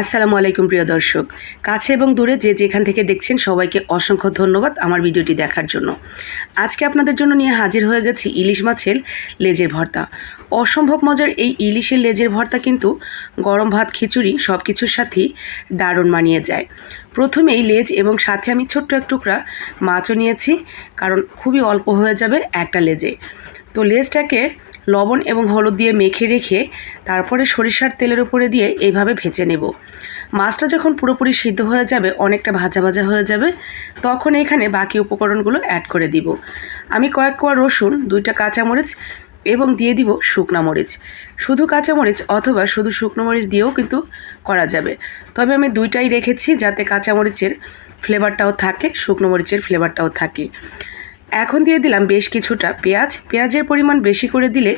আসসালামু আলাইকুম প্রিয় দর্শক। কাছে এবং দূরে যে যেখান থেকে দেখছেন সবাইকে অসংখ্য ধন্যবাদ আমার ভিডিওটি দেখার জন্য। আজকে আপনাদের জন্য নিয়ে হাজির হয়ে গেছি ইলিশ মাছের লেজের ভর্তা। অসম্ভব মজার এই ইলিশের লেজের ভর্তা কিন্তু গরম ভাত, খিচুড়ি সব কিছুর সাথেই দারুণ মানিয়ে যায়। প্রথমেই লেজ এবং সাথে আমি ছোট্ট এক টুকরা মাছও নিয়েছি, কারণ খুবই অল্প হয়ে যাবে একটা লেজে। তো লেজটাকে লবণ এবং হলুদ দিয়ে মেখে রেখে তারপরে সরিষার তেলের উপরে দিয়ে এইভাবে ভেজে নেব। মাছটা যখন পুরোপুরি সিদ্ধ হয়ে যাবে, অনেকটা ভাজা ভাজা হয়ে যাবে, তখন এখানে বাকি উপকরণগুলো অ্যাড করে দিব। আমি কয়েক কোয়া রসুন, দুইটা কাঁচামরিচ এবং দিয়ে দিব শুকনা মরিচ। শুধু কাঁচামরিচ অথবা শুধু শুকনো মরিচ দিয়েও কিন্তু করা যাবে। তবে আমি দুইটাই রেখেছি যাতে কাঁচামরিচের ফ্লেভারটাও থাকে, শুকনো মরিচের ফ্লেভারটাও থাকে। এখন দিয়ে দিলাম বেশ কিছুটা পেঁয়াজ। পেঁয়াজের পরিমাণ বেশি করে দিলে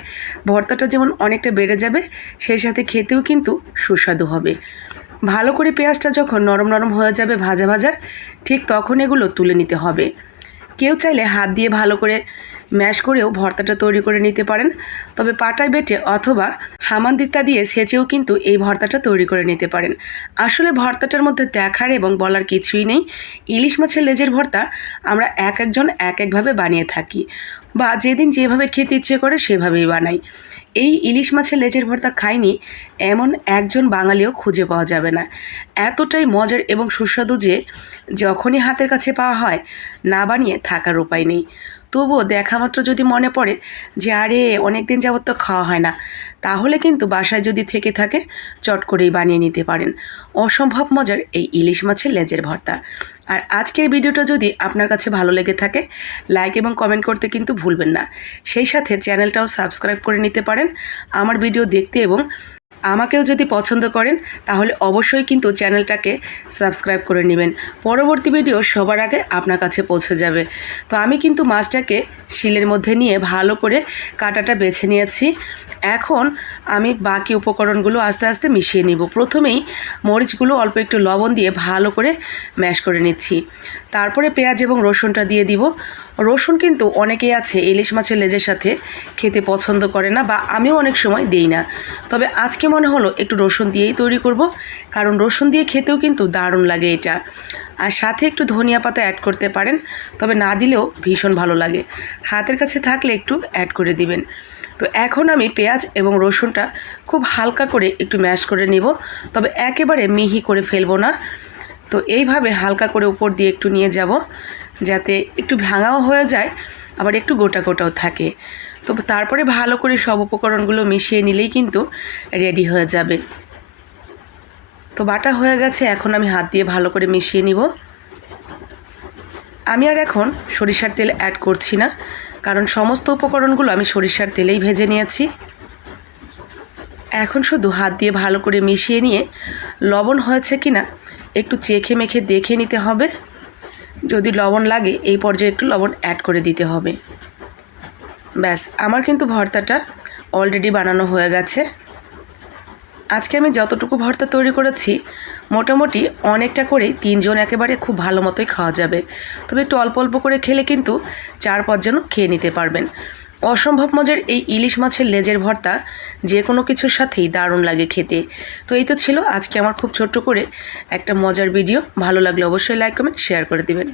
ভর্তাটা যেমন অনেকটা বেড়ে যাবে, সেই সাথে খেতেও কিন্তু সুস্বাদু হবে। ভালো করে পেঁয়াজটা যখন নরম নরম হয়ে যাবে ভাজা ভাজা, ঠিক তখন এগুলো তুলে নিতে হবে। কেউ চাইলে হাত দিয়ে ভালো করে ম্যাশ করেও ভর্তাটা তৈরি করে নিতে পারেন। তবে পাটায় বেটে অথবা হামান হামানদিস্তা দিয়ে সেচেও কিন্তু এই ভর্তাটা তৈরি করে নিতে পারেন। আসলে ভর্তাটার মধ্যে দেখার এবং বলার কিছুই নেই। ইলিশ মাছের লেজের ভর্তা আমরা এক একজন এক একভাবে বানিয়ে থাকি বা যেদিন যেভাবে খেতে ইচ্ছে করে সেভাবেই বানাই। এই ইলিশ মাছের লেজের ভর্তা খায়নি এমন একজন বাঙালিও খুঁজে পাওয়া যাবে না। এতটাই মজার এবং সুস্বাদু যে, যখনই হাতের কাছে পাওয়া হয়, না বানিয়ে থাকার উপায় নেই। তবুও দেখা মাত্র যদি মনে পড়ে যে, আরে অনেক দিন যাবত তো খাওয়া হয় না। তাহলে কিন্তু বাসায় যদি থেকে থাকে, চট করেই বানিয়ে নিতে পারেন। অসম্ভব মজার এই ইলিশ মাছের লেজের ভর্তা। আর আজকের ভিডিওটা যদি আপনার কাছে ভালো লেগে থাকে, লাইক এবং কমেন্ট করতে কিন্তু ভুলবেন না। সেই সাথে চ্যানেলটাও সাবস্ক্রাইব করে নিতে পারেন। আমার ভিডিও দেখতে এবং আমাকেও যদি পছন্দ করেন, তাহলে অবশ্যই কিন্তু চ্যানেলটাকে সাবস্ক্রাইব করে নেবেন। পরবর্তী ভিডিও সবার আগে আপনার কাছে পৌঁছে যাবে। তো আমি কিন্তু মাছটাকে শিলের মধ্যে নিয়ে ভালো করে কাটাটা বেছে নিয়েছি। এখন আমি বাকি উপকরণগুলো আস্তে আস্তে মিশিয়ে নিব। প্রথমেই মরিচগুলো অল্প একটু লবণ দিয়ে ভালো করে ম্যাশ করে নিচ্ছি। তারপরে পেঁয়াজ এবং রসুনটা দিয়ে দিব। রসুন কিন্তু অনেকেই আছে ইলিশ মাছের লেজের সাথে খেতে পছন্দ করে না বা আমিও অনেক সময় দিই না। তবে আজকে মনে হলো একটু রসুন দিয়েই তৈরি করব, কারণ রসুন দিয়ে খেতেও কিন্তু দারুণ লাগে এটা। আর সাথে একটু ধনিয়া পাতা অ্যাড করতে পারেন, তবে না দিলেও ভীষণ ভালো লাগে। হাতের কাছে থাকলে একটু অ্যাড করে দিবেন। তো এখন আমি পেঁয়াজ এবং রসুনটা খুব হালকা করে একটু ম্যাশ করে নেব, তবে একেবারে মিহি করে ফেলব না। তো এইভাবে হালকা করে উপর দিয়ে একটু নিয়ে যাব, যাতে একটু ভাঙাও হয়ে যায়, আবার একটু গোটা গোটাও থাকে। তো তারপরে ভালো করে সব উপকরণগুলো মিশিয়ে নিলেই কিন্তু রেডি হয়ে যাবে। তো বাটা হয়ে গেছে, এখন আমি হাত দিয়ে ভালো করে মিশিয়ে নিব। আমি আর এখন সরিষার তেল অ্যাড করছি না, কারণ সমস্ত উপকরণগুলো আমি সরিষার তেলেই ভেজে নিয়েছি। এখন শুধু হাত দিয়ে ভালো করে মিশিয়ে নিয়ে লবণ হয়েছে কি না একটু চেখে মেখে দেখে নিতে হবে। যদি লবণ লাগে, এই পর্যায়ে একটু লবণ অ্যাড করে দিতে হবে। ব্যাস, আমার কিন্তু ভর্তাটা অলরেডি বানানো হয়ে গেছে। আজকে আমি যতটুকু ভর্তা তৈরি করেছি, মোটামুটি অনেকটা করেই তিনজন একেবারে খুব ভালো মতোই খাওয়া যাবে। তবে একটু অল্প অল্প করে খেলে কিন্তু চার পাঁচজন খেয়ে নিতে পারবেন। অসম্ভব মজার এই ইলিশ মাছের লেজের ভর্তা, যে কোনো কিছুর সাথেই দারুণ লাগে খেতে। তো এই তো ছিল আজকে আমার খুব ছোট্ট করে একটা মজার ভিডিও। ভালো লাগলে অবশ্যই লাইক কমেন্ট শেয়ার করে দিবেন।